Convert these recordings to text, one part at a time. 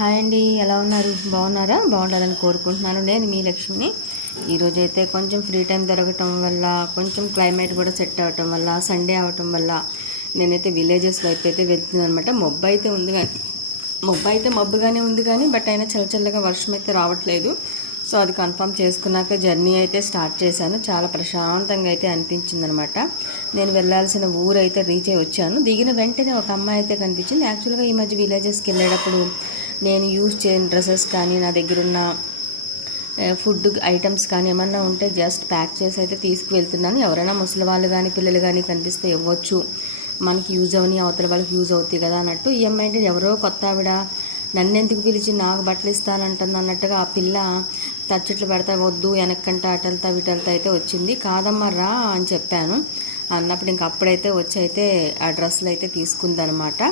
Hi అండి, ఎలా ఉన్నారు? బాగున్నారా? బాగుండాలని కోరుకుంటున్నాను. నేను మీ లక్ష్మిని. ఈరోజైతే కొంచెం ఫ్రీ టైం దొరకటం వల్ల, కొంచెం క్లైమేట్ కూడా సెట్ అవ్వటం వల్ల, సండే అవటం వల్ల నేనైతే విలేజెస్ వైపు అయితే వెళ్తున్నాను అనమాట. మబ్బు అయితే మబ్బుగానే ఉంది కానీ బట్ అయినా చల్లచల్లగా వర్షం అయితే రావట్లేదు. సో అది కన్ఫర్మ్ చేసుకున్నాక జర్నీ అయితే స్టార్ట్ చేశాను. చాలా ప్రశాంతంగా అయితే అనిపించింది అనమాట. నేను వెళ్ళాల్సిన ఊరు అయితే రీచ్ అయ్యి వచ్చాను. దిగిన వెంటనే ఒక అమ్మాయి అయితే కనిపించింది. యాక్చువల్గా ఈ మధ్య విలేజెస్కి వెళ్ళేటప్పుడు నేను యూజ్ చేయని డ్రెస్సెస్ కానీ, నా దగ్గరున్న ఫుడ్ ఐటమ్స్ కానీ ఏమన్నా ఉంటే జస్ట్ ప్యాక్ చేసి అయితే తీసుకువెళ్తున్నాను. ఎవరైనా ముసలి వాళ్ళు కానీ పిల్లలు కానీ కనిపిస్తే ఇవ్వచ్చు, మనకి యూజ్ అవని అవతల వాళ్ళకి యూజ్ అవుతాయి కదా అన్నట్టు. ఈ అమ్మాయి అంటే ఎవరో కొత్త ఆవిడ నన్నెందుకు పిలిచి నాకు బట్టలు ఇస్తానంటుంది అన్నట్టుగా ఆ పిల్ల తచ్చట్లు పెడతా వద్దు వెనక్కంట అటెళ్తా వీటెళ్తా అయితే వచ్చింది. కాదమ్మా రా అని చెప్పాను. అన్నప్పుడు అప్పుడైతే వచ్చి అయితే ఆ డ్రెస్సులు అయితే తీసుకుందనమాట.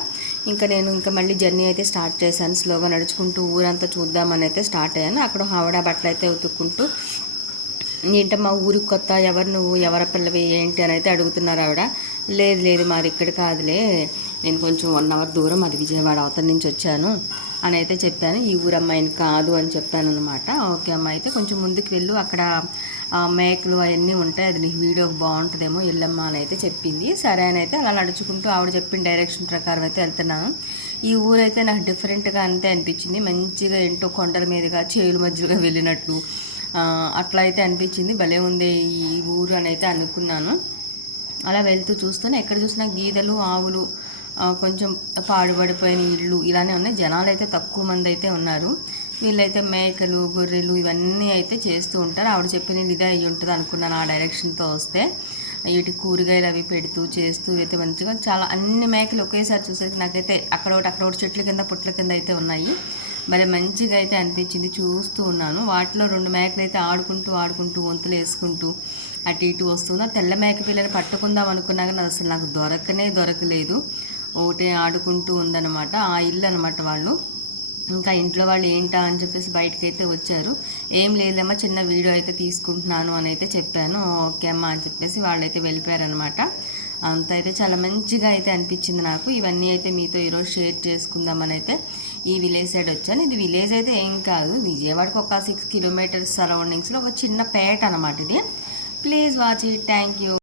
నేను మళ్ళీ జర్నీ అయితే స్టార్ట్ చేశాను. స్లోగా నడుచుకుంటూ ఊరంతా చూద్దామని అయితే స్టార్ట్ అయ్యాను. అక్కడ హవడా బట్టలు అయితే ఉతుక్కుంటూ, ఏంటమ్మా ఊరికి కొత్త, ఎవరు నువ్వు, ఎవరి పిల్లవి ఏంటి అని అయితే అడుగుతున్నారు ఆవిడ. లేదు మరి ఇక్కడ కాదులే, నేను కొంచెం 1 అవర్ దూరం, అది విజయవాడ అవతల నుంచి వచ్చాను అని అయితే చెప్పాను. ఈ ఊరు అమ్మాయిని కాదు అని చెప్పాను అనమాట. ఓకే అమ్మ, అయితే కొంచెం ముందుకు వెళ్ళు, అక్కడ మేకలు అవన్నీ ఉంటాయి, అది నీకు వీడియోకి బాగుంటుందేమో, వెళ్ళమ్మా అని అయితే చెప్పింది. సరే అని అయితే అలా నడుచుకుంటూ ఆవిడ చెప్పిన డైరెక్షన్ ప్రకారం అయితే వెళ్తున్నాను. ఈ ఊరైతే నాకు డిఫరెంట్గా అంతే అనిపించింది. మంచిగా ఏంటో కొండల మీదుగా చేలు మధ్యగా వెళ్ళినట్లు అట్లా అయితే అనిపించింది. భలే ఉంది ఈ ఊరు అని అయితే అనుకున్నాను. అలా వెళ్తూ చూస్తూనే ఎక్కడ చూసినా గీదలు, ఆవులు, కొంచెం పాడుపడిపోయిన ఇళ్ళు ఇలానే ఉన్నాయి. జనాలు అయితే తక్కువ మంది అయితే ఉన్నారు. వీళ్ళైతే మేకలు, గొర్రెలు ఇవన్నీ అయితే చేస్తూ ఉంటారు. ఆవిడ చెప్పిన ఇదే అయ్యి ఉంటుంది అనుకున్నాను ఆ డైరెక్షన్తో వస్తే. వీటి కూరగాయలు అవి పెడుతూ చేస్తూ అయితే మంచిగా చాలా అన్ని మేకలు ఒకేసారి చూసేసరికి నాకైతే అక్కడొకటి చెట్ల కింద పుట్ల కింద అయితే ఉన్నాయి. భలే మంచిగా అయితే అనిపించింది. చూస్తూ ఉన్నాను. వాటిలో 2 మేకలు అయితే ఆడుకుంటూ వంతులు వేసుకుంటూ అటు ఇటు వస్తుందా. తెల్ల మేక పిల్లని పట్టుకుందాం అనుకున్నా కానీ అది అసలు నాకు దొరకలేదు. ఒకటే ఆడుకుంటూ ఉందన్నమాట. ఆ ఇల్లు అనమాట వాళ్ళు. ఇంట్లో వాళ్ళు ఏంటా అని చెప్పేసి బయటకు అయితే వచ్చారు. ఏం లేదమ్మా, చిన్న వీడియో అయితే తీసుకుంటున్నాను అని అయితే చెప్పాను. ఓకే అమ్మా అని చెప్పేసి వాళ్ళైతే వెళ్ళిపోయారనమాట. అంత అయితే చాలా మంచిగా అయితే అనిపించింది నాకు. ఇవన్నీ అయితే మీతో ఈరోజు షేర్ చేసుకుందామని అయితే ఈ విలేజ్ సైడ్ వచ్చాను. ఇది విలేజ్ అయితే ఏం కాదు, విజయవాడకు ఒక 6 కిలోమీటర్స్ సరౌండింగ్స్లో ఒక చిన్న పేట అనమాట ఇది. Please watch it. Thank you.